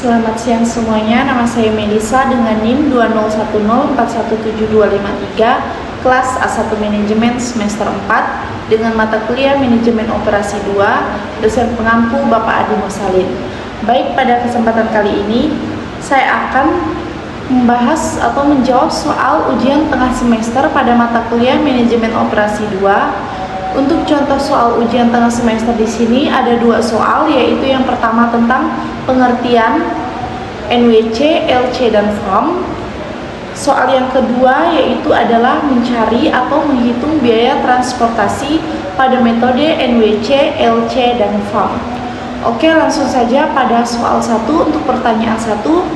Selamat siang semuanya, nama saya Melisa dengan NIM 201041723, kelas A1 Manajemen semester 4 dengan mata kuliah Manajemen Operasi 2, dosen pengampu Bapak Adi Musalin. Baik, pada kesempatan kali ini saya akan membahas atau menjawab soal ujian tengah semester pada mata kuliah Manajemen Operasi 2. Untuk contoh soal ujian tengah semester di sini ada dua soal, yaitu yang pertama tentang pengertian NWC, LC, dan FOM. Soal yang kedua yaitu adalah mencari atau menghitung biaya transportasi pada metode NWC, LC, dan FOM. Oke, langsung saja pada soal 1. Untuk pertanyaan 1,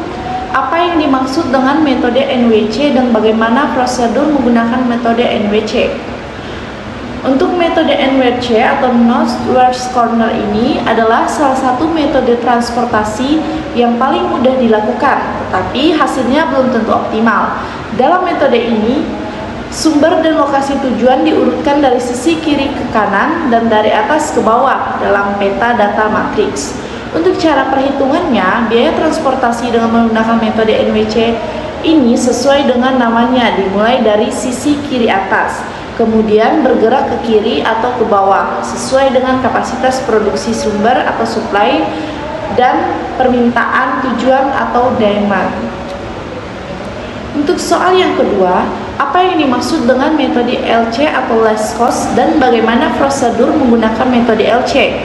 apa yang dimaksud dengan metode NWC dan bagaimana prosedur menggunakan metode NWC? Untuk metode NWC atau Northwest Corner ini adalah salah satu metode transportasi yang paling mudah dilakukan, tetapi hasilnya belum tentu optimal. Dalam metode ini, sumber dan lokasi tujuan diurutkan dari sisi kiri ke kanan dan dari atas ke bawah dalam peta data matriks. Untuk cara perhitungannya, biaya transportasi dengan menggunakan metode NWC ini sesuai dengan namanya, dimulai dari sisi kiri atas, kemudian bergerak ke kiri atau ke bawah sesuai dengan kapasitas produksi sumber atau supply dan permintaan tujuan atau demand. Untuk soal yang kedua, apa yang dimaksud dengan metode LC atau less cost dan bagaimana prosedur menggunakan metode LC?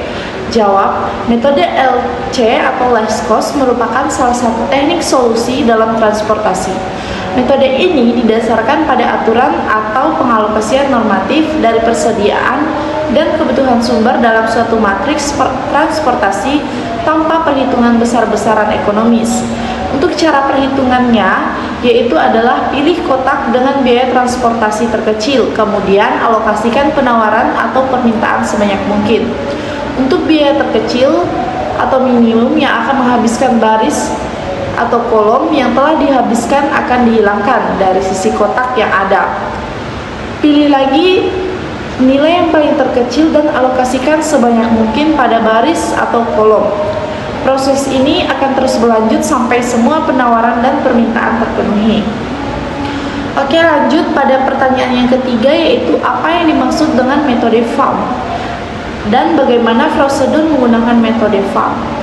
Jawab, metode LC atau less cost merupakan salah satu teknik solusi dalam transportasi. Metode ini didasarkan pada aturan atau pengalokasian normatif dari persediaan dan kebutuhan sumber dalam suatu matriks transportasi tanpa perhitungan besar-besaran ekonomis. Untuk cara perhitungannya, yaitu adalah pilih kotak dengan biaya transportasi terkecil, kemudian alokasikan penawaran atau permintaan sebanyak mungkin. Untuk biaya terkecil atau minimum yang akan menghabiskan baris atau kolom yang telah dihabiskan akan dihilangkan dari sisi kotak yang ada. Pilih lagi nilai yang paling terkecil dan alokasikan sebanyak mungkin pada baris atau kolom. Proses ini akan terus berlanjut sampai semua penawaran dan permintaan terpenuhi. Oke, lanjut pada pertanyaan yang ketiga, yaitu apa yang dimaksud dengan metode FOM dan bagaimana prosedur menggunakan metode FOM.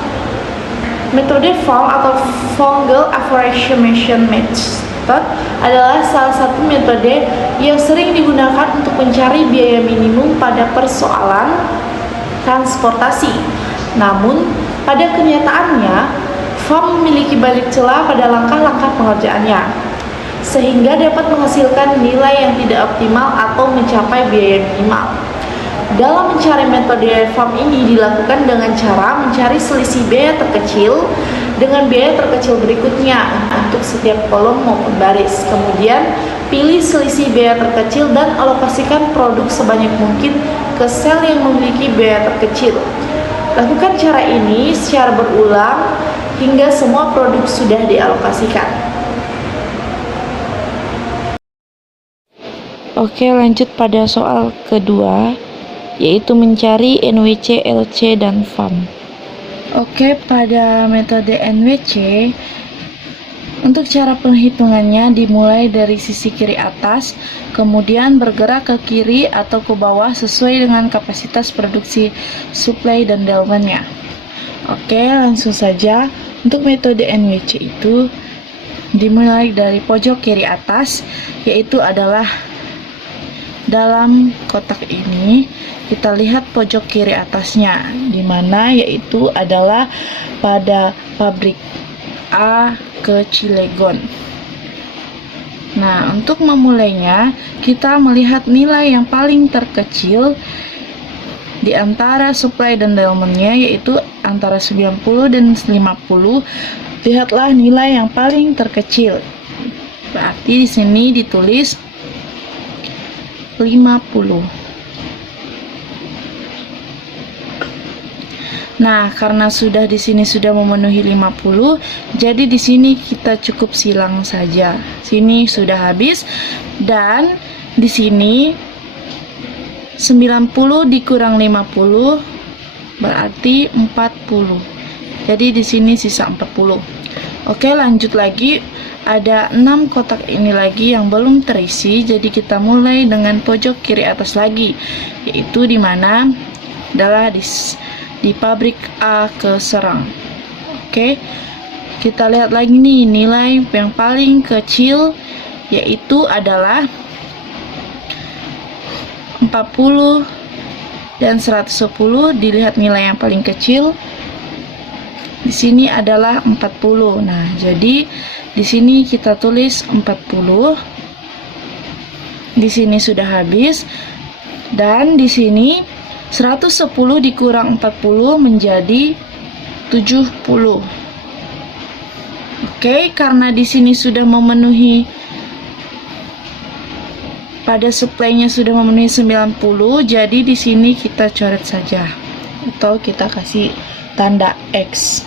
Metode FOM atau Fungal Approximation Method adalah salah satu metode yang sering digunakan untuk mencari biaya minimum pada persoalan transportasi. Namun, pada kenyataannya, FOM memiliki banyak celah pada langkah-langkah pengerjaannya, sehingga dapat menghasilkan nilai yang tidak optimal atau mencapai biaya minimal. Dalam mencari metode FOM ini dilakukan dengan cara mencari selisih biaya terkecil dengan biaya terkecil berikutnya untuk setiap kolom maupun baris. Kemudian pilih selisih biaya terkecil dan alokasikan produk sebanyak mungkin ke sel yang memiliki biaya terkecil. Lakukan cara ini secara berulang hingga semua produk sudah dialokasikan. Oke, lanjut pada soal kedua, yaitu mencari NWC, LC, dan FOM. Oke, pada metode NWC, untuk cara penghitungannya dimulai dari sisi kiri atas, kemudian bergerak ke kiri atau ke bawah sesuai dengan kapasitas produksi supply dan demand-nya. Oke, langsung saja. Untuk metode NWC itu dimulai dari pojok kiri atas, yaitu adalah dalam kotak ini. Kita lihat pojok kiri atasnya, di mana yaitu adalah pada pabrik A ke Cilegon. Nah, untuk memulainya, kita melihat nilai yang paling terkecil di antara supply dan demand-nya, yaitu antara 90 dan 50. Lihatlah nilai yang paling terkecil. Berarti di sini ditulis 50. Nah, karena sudah di sini sudah memenuhi 50, jadi di sini kita cukup silang saja. Sini sudah habis dan di sini 90 dikurang 50 berarti 40. Jadi di sini sisa 40. Oke, lanjut lagi. Ada 6 kotak ini lagi yang belum terisi. Jadi kita mulai dengan pojok kiri atas lagi, yaitu di mana adalah di pabrik A ke Serang. Oke, kita lihat lagi nih nilai yang paling kecil, yaitu adalah 40 dan 110. Dilihat nilai yang paling kecil di sini adalah 40. Nah, jadi di sini kita tulis 40. Di sini sudah habis, dan di sini 110 dikurang 40 menjadi 70. Oke, karena di sini sudah memenuhi, pada supply-nya sudah memenuhi 90, jadi di sini kita coret saja atau kita kasih tanda X.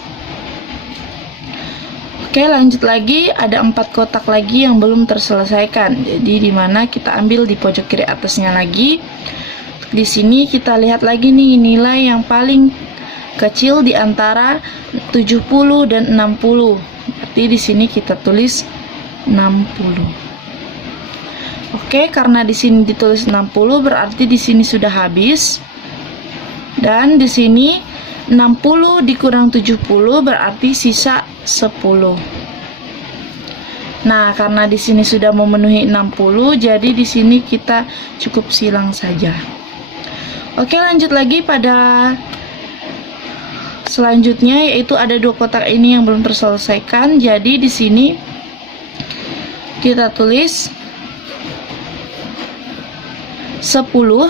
Oke, lanjut lagi. Ada 4 kotak lagi yang belum terselesaikan. Jadi di mana kita ambil di pojok kiri atasnya lagi. Di sini kita lihat lagi nih nilai yang paling kecil di antara 70 dan 60. Berarti di sini kita tulis 60. Oke, karena di sini ditulis 60 berarti di sini sudah habis. Dan di sini 60 dikurang 70 berarti sisa 10. Nah, karena di sini sudah memenuhi 60, jadi di sini kita cukup silang saja. Oke, lanjut lagi pada selanjutnya, yaitu ada 2 kotak ini yang belum terselesaikan. Jadi di sini kita tulis 10.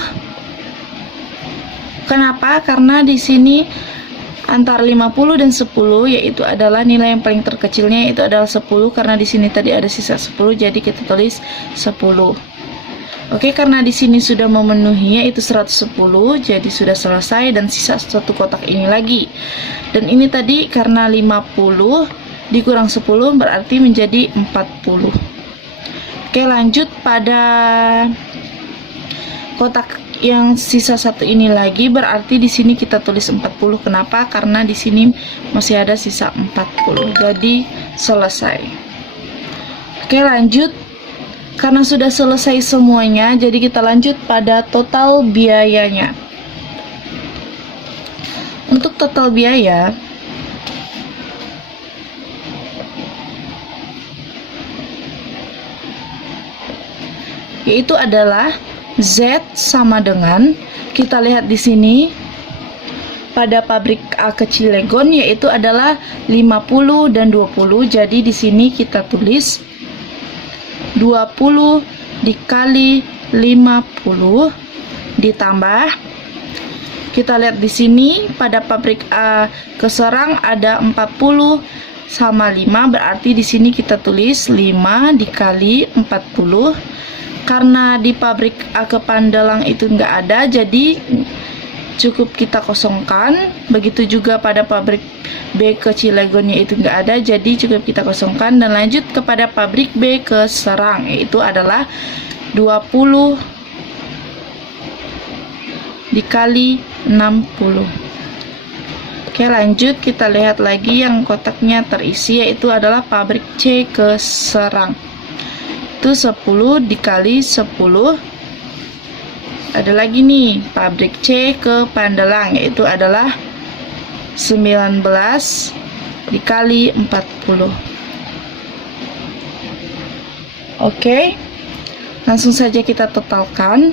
Kenapa? Karena di sini antara 50 dan 10, yaitu adalah nilai yang paling terkecilnya, yaitu adalah 10. Karena di sini tadi ada sisa 10, jadi kita tulis 10. Oke, karena di sini sudah memenuhi, yaitu 110, jadi sudah selesai, dan sisa 1 kotak ini lagi. Dan ini tadi karena 50 dikurang 10 berarti menjadi 40. Oke, lanjut pada kotak yang sisa 1 ini lagi, berarti di sini kita tulis 40. Kenapa? Karena di sini masih ada sisa 40. Jadi selesai. Oke, lanjut. Karena sudah selesai semuanya, jadi kita lanjut pada total biayanya. Untuk total biaya, yaitu adalah Z sama dengan, kita lihat di sini pada pabrik A ke Cilegon, yaitu adalah 50 dan 20. Jadi di sini kita tulis 20 dikali 50 ditambah, kita lihat di sini pada pabrik A ke Serang ada 40 sama 5, berarti di sini kita tulis 5 dikali 40. Karena di pabrik A ke Pandelang itu nggak ada, jadi cukup kita kosongkan. Begitu juga pada pabrik B ke Cilegonnya itu nggak ada, jadi cukup kita kosongkan. Dan lanjut kepada pabrik B ke Serang, yaitu adalah 20 dikali 60. Oke, lanjut kita lihat lagi yang kotaknya terisi, yaitu adalah pabrik C ke Serang. Itu 10 dikali 10. Ada lagi nih pabrik C ke Pandelang, yaitu adalah 19 dikali 40. Oke, langsung saja kita totalkan.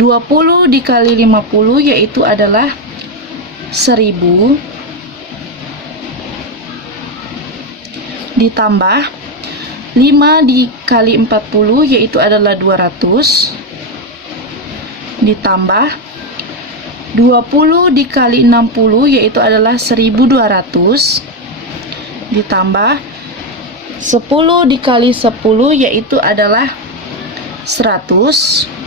20 dikali 50 yaitu adalah 1000 ditambah 5 dikali 40 yaitu adalah 200 ditambah 20 dikali 60 yaitu adalah 1200 ditambah 10 dikali 10 yaitu adalah 100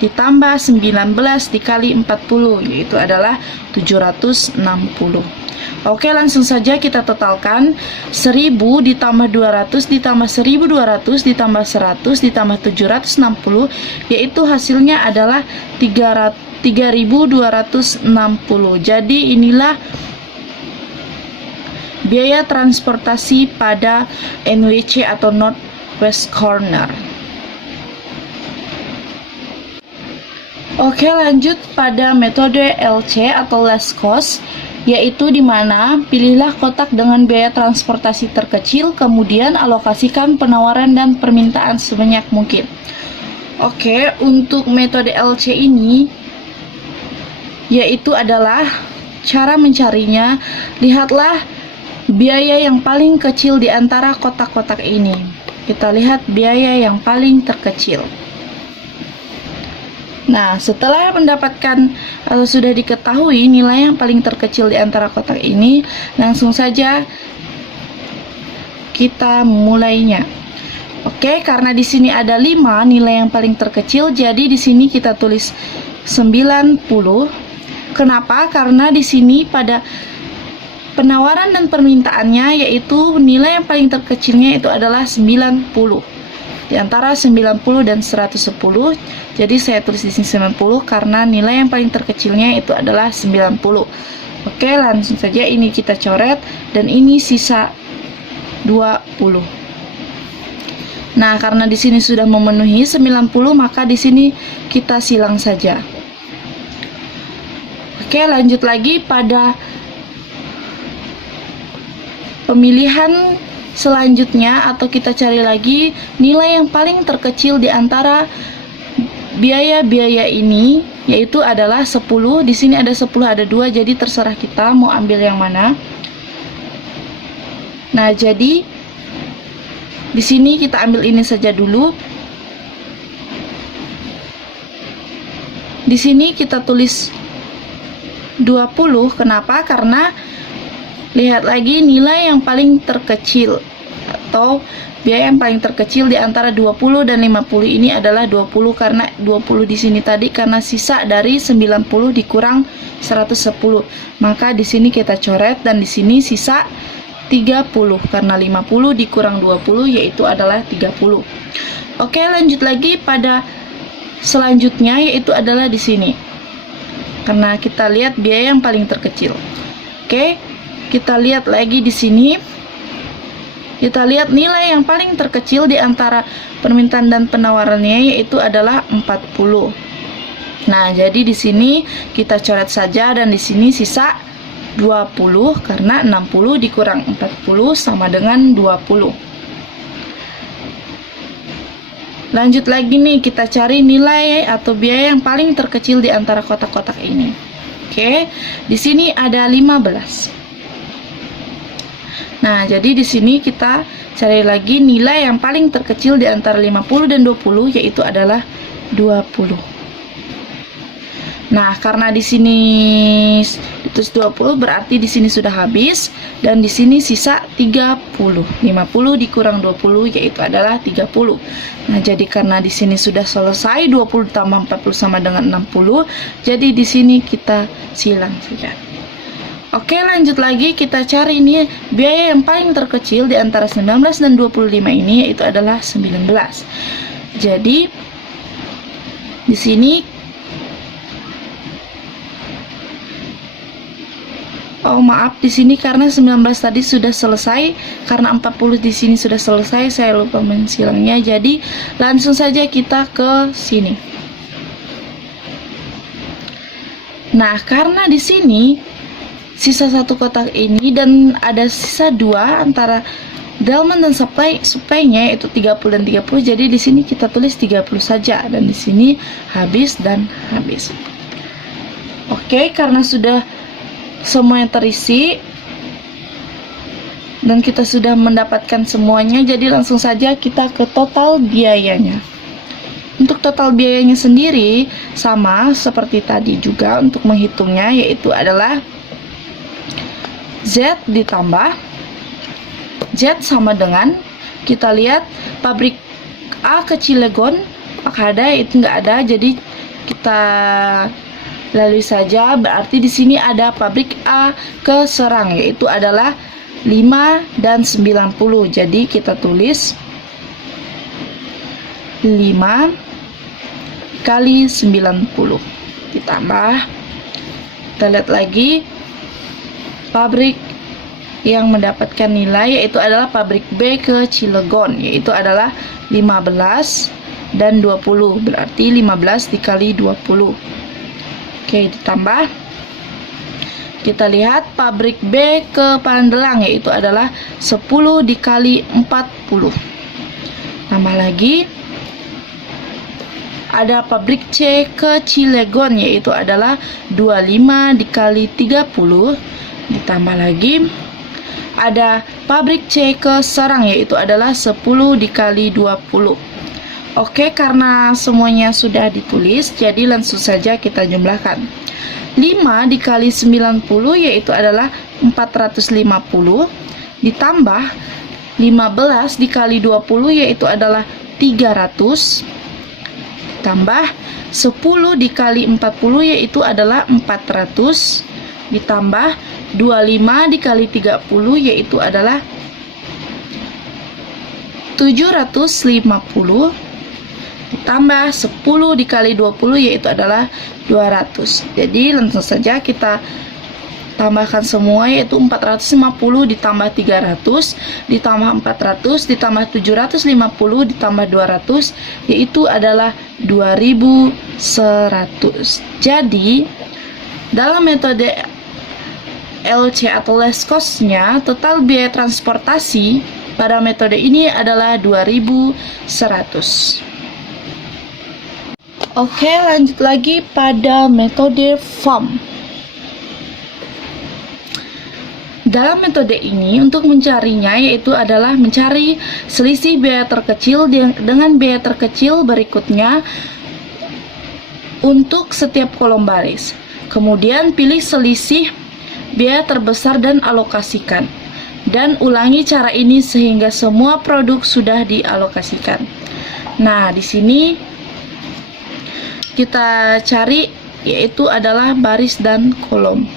ditambah 19 dikali 40 yaitu adalah 760. Oke, langsung saja kita totalkan. 1000 ditambah 200 ditambah 1200 ditambah 100 ditambah 760 yaitu hasilnya adalah 3260. Jadi inilah biaya transportasi pada NWC atau Northwest Corner. Oke, lanjut pada metode LC atau less cost, yaitu di mana pilihlah kotak dengan biaya transportasi terkecil, kemudian alokasikan penawaran dan permintaan sebanyak mungkin. Oke, untuk metode LC ini yaitu adalah cara mencarinya, lihatlah biaya yang paling kecil di antara kotak-kotak ini. Kita lihat biaya yang paling terkecil. Nah, setelah mendapatkan atau sudah diketahui nilai yang paling terkecil di antara kotak ini, langsung saja kita mulainya. Oke, karena di sini ada 5 nilai yang paling terkecil, jadi di sini kita tulis 90. Kenapa? Karena di sini pada penawaran dan permintaannya yaitu nilai yang paling terkecilnya itu adalah 90. Di antara 90 dan 110. Jadi saya tulis di sini 90 karena nilai yang paling terkecilnya itu adalah 90. Oke, langsung saja ini kita coret dan ini sisa 20. Nah, karena di sini sudah memenuhi 90, maka di sini kita silang saja. Oke, lanjut lagi pada pemilihan selanjutnya, atau kita cari lagi nilai yang paling terkecil di antara biaya-biaya ini, yaitu adalah 10. Di sini ada 10, ada 2, jadi terserah kita mau ambil yang mana. Nah, jadi di sini kita ambil ini saja dulu. Di sini kita tulis 20. Kenapa? Karena lihat lagi nilai yang paling terkecil atau biaya yang paling terkecil di antara 20 dan 50 ini adalah 20, karena 20 di sini tadi karena sisa dari 90 dikurang 110. Maka di sini kita coret dan di sini sisa 30 karena 50 dikurang 20 yaitu adalah 30. Oke, lanjut lagi pada selanjutnya yaitu adalah di sini. Karena kita lihat biaya yang paling terkecil. Oke, kita lihat lagi di sini. Kita lihat nilai yang paling terkecil di antara permintaan dan penawarannya yaitu adalah 40. Nah, jadi di sini kita coret saja dan di sini sisa 20 karena 60 dikurang 40 sama dengan 20. Lanjut lagi nih, kita cari nilai atau biaya yang paling terkecil di antara kotak-kotak ini. Oke, di sini ada 15. Nah, jadi di sini kita cari lagi nilai yang paling terkecil di antara 50 dan 20 yaitu adalah 20. Nah, karena di sini ditulis 20 berarti di sini sudah habis dan di sini sisa 30. 50 dikurang 20 yaitu adalah 30. Nah, jadi karena di sini sudah selesai 20 tambah 40 sama dengan 60, jadi di sini kita silang saja. Oke, lanjut lagi kita cari ini biaya yang paling terkecil di antara 19 dan 25 ini yaitu adalah 19. Jadi di sini di sini karena 19 tadi sudah selesai, karena 40 di sini sudah selesai, saya lupa mensilangnya. Jadi langsung saja kita ke sini. Nah, karena di sini sisa satu kotak ini dan ada sisa 2 antara Delman dan supply-nya itu 30 dan 30. Jadi di sini kita tulis 30 saja dan di sini habis dan habis. Oke, karena sudah semua yang terisi dan kita sudah mendapatkan semuanya, jadi langsung saja kita ke total biayanya. Untuk total biayanya sendiri sama seperti tadi juga untuk menghitungnya, yaitu adalah Z ditambah Z sama dengan, kita lihat pabrik A ke Cilegon apakah ada, itu nggak ada, jadi kita lalui saja. Berarti di sini ada pabrik A ke Serang yaitu adalah 5 dan 90. Jadi kita tulis 5 kali 90 ditambah, kita lihat lagi pabrik yang mendapatkan nilai yaitu adalah pabrik B ke Cilegon, yaitu adalah 15 dan 20, berarti 15 dikali 20. Oke, ditambah kita lihat pabrik B ke Pandelang, yaitu adalah 10 dikali 40. Tambah lagi ada pabrik C ke Cilegon, yaitu adalah 25 dikali 30. Ditambah lagi ada pabrik C ke Serang, yaitu adalah 10 dikali 20. Oke, karena semuanya sudah ditulis, jadi langsung saja kita jumlahkan. 5 dikali 90 yaitu adalah 450, ditambah 15 dikali 20 yaitu adalah 300, ditambah 10 dikali 40 yaitu adalah 400, ditambah 25 dikali 30 yaitu adalah 750, ditambah 10 dikali 20 yaitu adalah 200. Jadi langsung saja kita tambahkan semua, yaitu 450 ditambah 300 ditambah 400 ditambah 750 ditambah 200 yaitu adalah 2100. Jadi dalam metode LC atau less cost-nya, total biaya transportasi pada metode ini adalah 2100. Oke, lanjut lagi pada metode FAM. Dalam metode ini, untuk mencarinya yaitu adalah mencari selisih biaya terkecil dengan biaya terkecil berikutnya untuk setiap kolom baris. Kemudian pilih selisih biaya terbesar dan alokasikan. Dan ulangi cara ini sehingga semua produk sudah dialokasikan. Nah, di sini kita cari yaitu adalah baris dan kolom.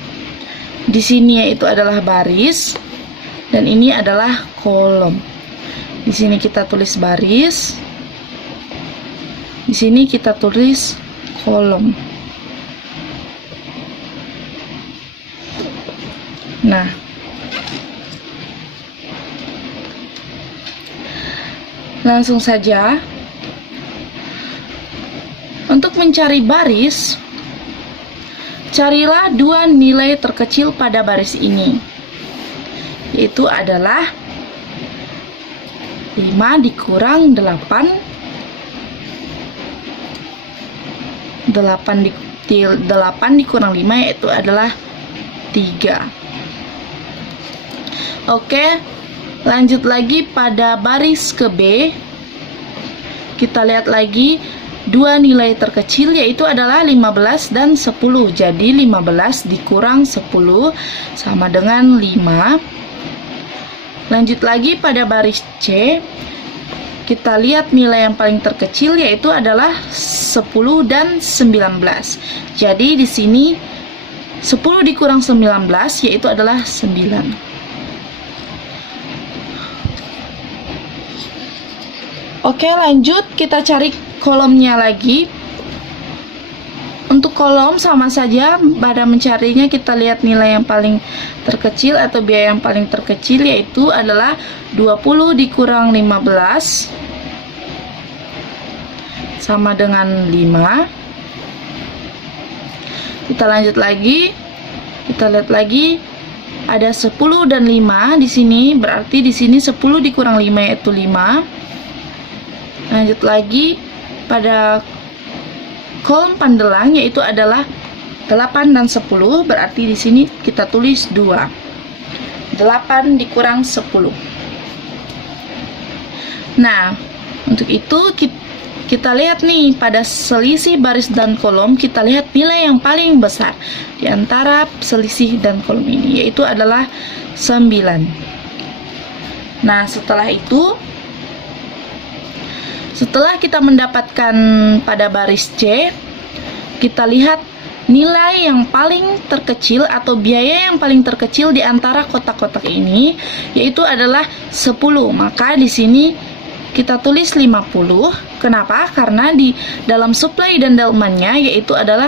Di sini yaitu adalah baris dan ini adalah kolom. Di sini kita tulis baris. Di sini kita tulis kolom. Nah, langsung saja. Untuk mencari baris, carilah dua nilai terkecil pada baris ini, yaitu adalah 5 dikurang 8, 8 dikurang 5 yaitu adalah 3. Oke, lanjut lagi pada baris ke B. Kita lihat lagi dua nilai terkecil yaitu adalah 15 dan 10. Jadi 15 dikurang 10 sama dengan 5. Lanjut lagi pada baris C. Kita lihat nilai yang paling terkecil yaitu adalah 10 dan 19. Jadi di sini 10 dikurang 19 yaitu adalah 9. Oke, lanjut kita cari kolomnya lagi. Untuk kolom sama saja, pada mencarinya kita lihat nilai yang paling terkecil atau biaya yang paling terkecil yaitu adalah 20 dikurang 15 sama dengan 5. Kita lanjut lagi. Kita lihat lagi ada 10 dan 5 di sini, berarti di sini 10 dikurang 5 yaitu 5. Lanjut lagi pada kolom Pandelang yaitu adalah 8 dan 10, berarti di sini kita tulis 2. 8 dikurang 10. Nah, untuk itu kita lihat nih pada selisih baris dan kolom, kita lihat nilai yang paling besar di antara selisih dan kolom ini yaitu adalah 9. Nah, setelah kita mendapatkan pada baris C, kita lihat nilai yang paling terkecil atau biaya yang paling terkecil di antara kotak-kotak ini yaitu adalah 10. Maka di sini kita tulis 50. Kenapa? Karena di dalam supply dan demand-nya yaitu adalah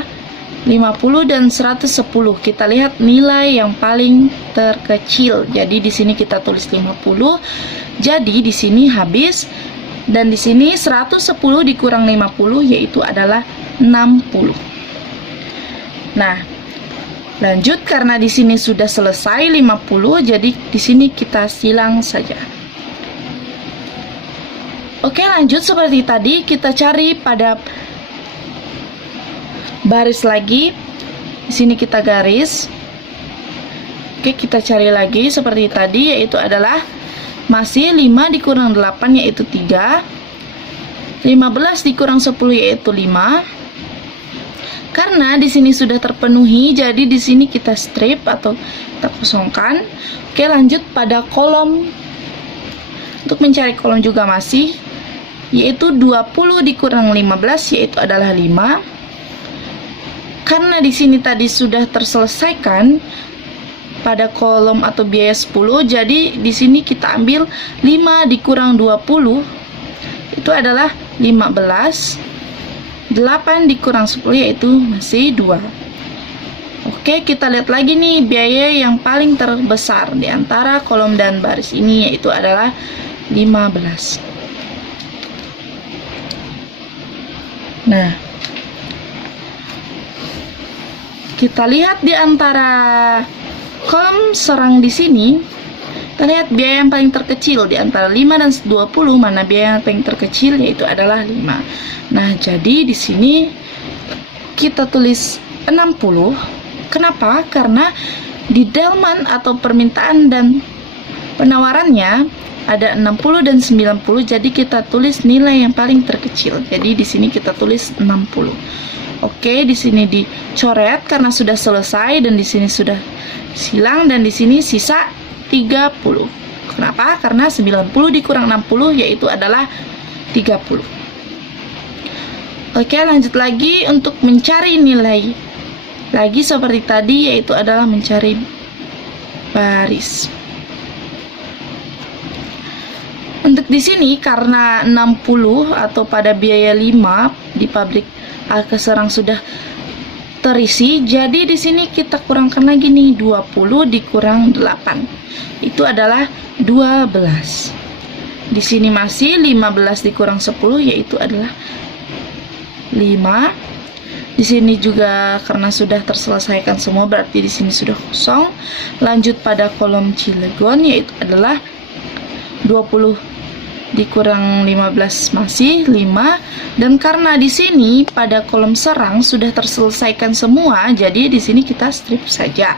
50 dan 110. Kita lihat nilai yang paling terkecil. Jadi di sini kita tulis 50. Jadi di sini habis, dan di sini 110 dikurang 50 yaitu adalah 60. Nah, lanjut karena di sini sudah selesai 50, jadi di sini kita silang saja. Oke, lanjut seperti tadi, kita cari pada baris lagi. Di sini kita garis. Oke, kita cari lagi seperti tadi, yaitu adalah masih 5 dikurang 8 yaitu 3. 15 dikurang 10 yaitu 5. Karena di sini sudah terpenuhi, jadi di sini kita strip atau kita kosongkan. Oke, lanjut pada kolom. Untuk mencari kolom juga masih, yaitu 20 dikurang 15 yaitu adalah 5. Karena di sini tadi sudah terselesaikan pada kolom atau biaya 10, jadi di sini kita ambil 5 dikurang 20 itu adalah 15. 8 dikurang 10 yaitu masih 2. Oke, kita lihat lagi nih biaya yang paling terbesar di antara kolom dan baris ini, yaitu adalah 15. Nah, kita lihat di antara kolom serang di sini, kita lihat biaya yang paling terkecil di antara 5 dan 20, mana biaya yang paling terkecil yaitu adalah 5. Nah, jadi di sini kita tulis 60. Kenapa? Karena di delman atau permintaan dan penawarannya ada 60 dan 90, jadi kita tulis nilai yang paling terkecil. Jadi di sini kita tulis 60. Oke, di sini dicoret karena sudah selesai, dan di sini sudah silang, dan di sini sisa 30. Kenapa? Karena 90 dikurang 60 yaitu adalah 30. Oke, lanjut lagi untuk mencari nilai. Lagi seperti tadi, yaitu adalah mencari baris. Untuk di sini karena 60 atau pada biaya 5 di pabrik Alka Serang sudah terisi, jadi di sini kita kurangkan lagi nih, 20 dikurang 8 itu adalah 12. Di sini masih 15 dikurang 10 yaitu adalah 5. Di sini juga karena sudah terselesaikan semua, berarti di sini sudah kosong. Lanjut pada kolom Cilegon, yaitu adalah 20 dikurang 15 masih 5. Dan karena di sini pada kolom serang sudah terselesaikan semua, jadi di sini kita strip saja.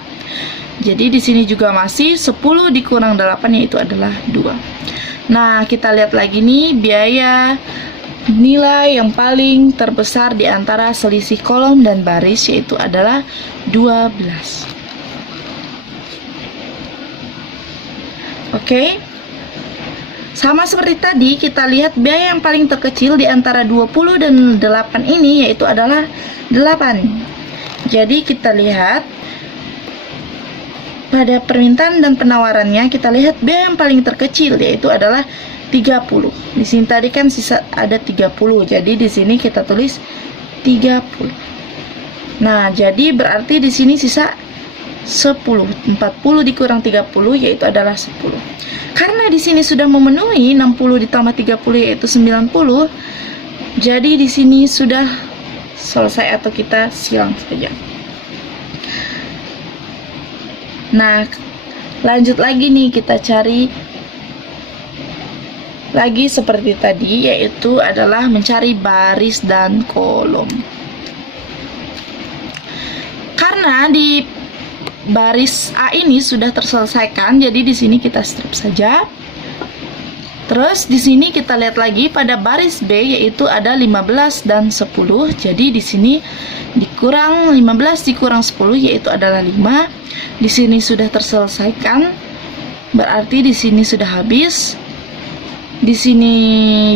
Jadi di sini juga masih 10 dikurang 8 yaitu adalah 2. Nah, kita lihat lagi nih biaya nilai yang paling terbesar di antara selisih kolom dan baris, yaitu adalah 12. Oke. Sama seperti tadi, kita lihat biaya yang paling terkecil di antara 20 dan 8 ini yaitu adalah 8. Jadi kita lihat pada permintaan dan penawarannya, kita lihat biaya yang paling terkecil yaitu adalah 30. Di sini tadi kan sisa ada 30. Jadi di sini kita tulis 30. Nah, jadi berarti di sini sisa 10. 40 dikurang 30 yaitu adalah 10. Karena di sini sudah memenuhi 60 ditambah 30 yaitu 90. Jadi di sini sudah selesai atau kita silang saja. Nah, lanjut lagi nih, kita cari lagi seperti tadi, yaitu adalah mencari baris dan kolom. Karena di baris A ini sudah terselesaikan, jadi di sini kita strip saja. Terus di sini kita lihat lagi pada baris B, yaitu ada 15 dan 10. Jadi di sini dikurang 15 dikurang 10 yaitu adalah 5. Di sini sudah terselesaikan, berarti di sini sudah habis. Di sini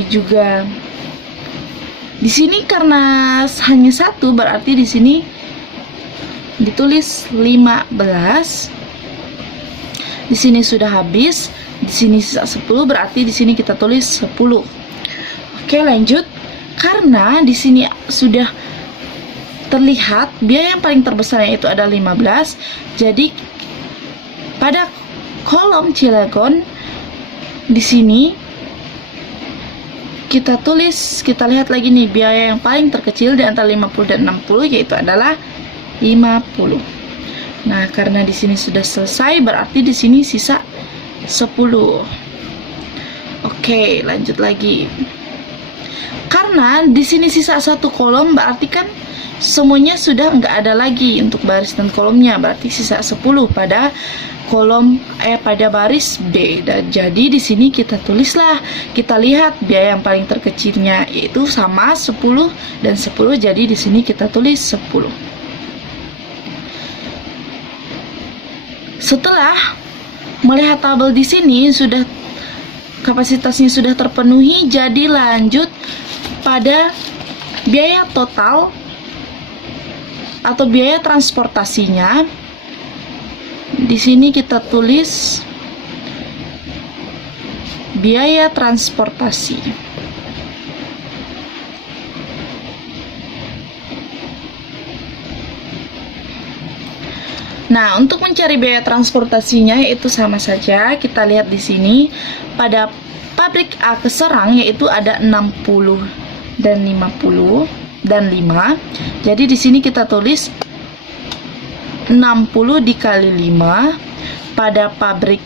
juga, di sini karena hanya satu, berarti di sini ditulis 15. Di sini sudah habis, di sini sisa 10, berarti di sini kita tulis 10. Oke, lanjut. Karena di sini sudah terlihat biaya yang paling terbesar yaitu ada 15. Jadi pada kolom Cilegon di sini kita lihat lagi nih biaya yang paling terkecil di antara 50 dan 60 yaitu adalah 50. Nah, karena di sini sudah selesai berarti di sini sisa 10. Oke, lanjut lagi. Karena di sini sisa satu kolom berarti kan semuanya sudah nggak ada lagi untuk baris dan kolomnya, berarti sisa 10 pada pada baris B. Dan jadi di sini kita tulislah, kita lihat biaya yang paling terkecilnya yaitu sama 10 dan 10, jadi di sini kita tulis 10. Setelah melihat tabel di sini sudah kapasitasnya sudah terpenuhi, jadi lanjut pada biaya total atau biaya transportasinya. Di sini kita tulis biaya transportasi. Nah, untuk mencari biaya transportasinya yaitu sama saja. Kita lihat di sini pada pabrik A ke Serang yaitu ada 60 dan 50 dan 5. Jadi di sini kita tulis 60 dikali 5 pada pabrik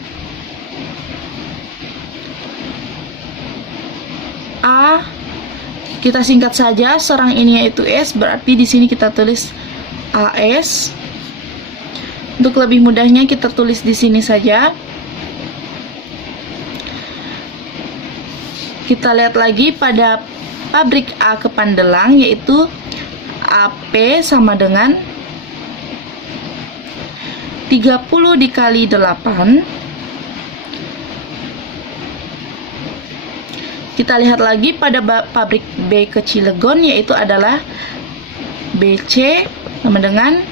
A, kita singkat saja Serang ini yaitu S, berarti di sini kita tulis AS. Untuk lebih mudahnya kita tulis di sini saja. Kita lihat lagi pada pabrik A ke Pandelang yaitu AP sama dengan 30 dikali 8. Kita lihat lagi pada pabrik B ke Cilegon yaitu adalah BC sama dengan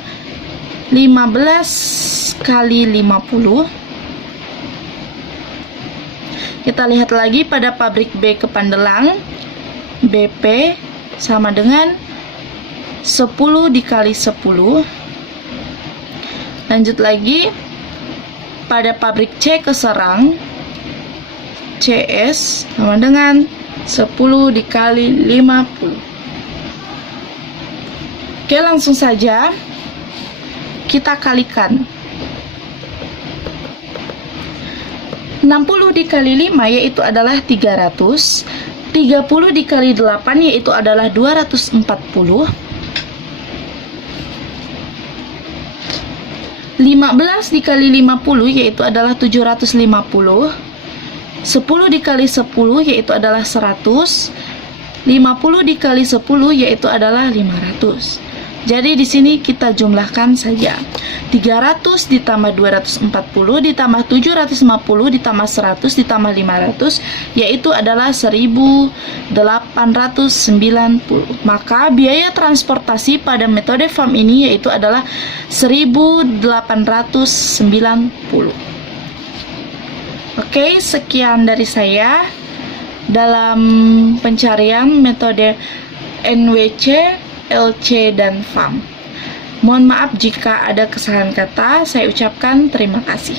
15 kali 50. Kita lihat lagi pada pabrik B ke Pandelang, BP sama dengan 10 dikali 10. Lanjut lagi pada pabrik C ke Serang, CS sama dengan 10 dikali 50. Oke, langsung saja kita kalikan. 60 dikali 5 yaitu adalah 300. 30 dikali 8 yaitu adalah 240. 15 dikali 50 yaitu adalah 750. 10 dikali 10 yaitu adalah 100. 50 dikali 10 yaitu adalah 500. Jadi di sini kita jumlahkan saja. 300 ditambah 240 ditambah 750 ditambah 100 ditambah 500 yaitu adalah 1890. Maka biaya transportasi pada metode FAM ini yaitu adalah 1890. Oke, sekian dari saya dalam pencarian metode NWC, LC, dan FAM. Mohon maaf jika ada kesalahan kata, saya ucapkan terima kasih.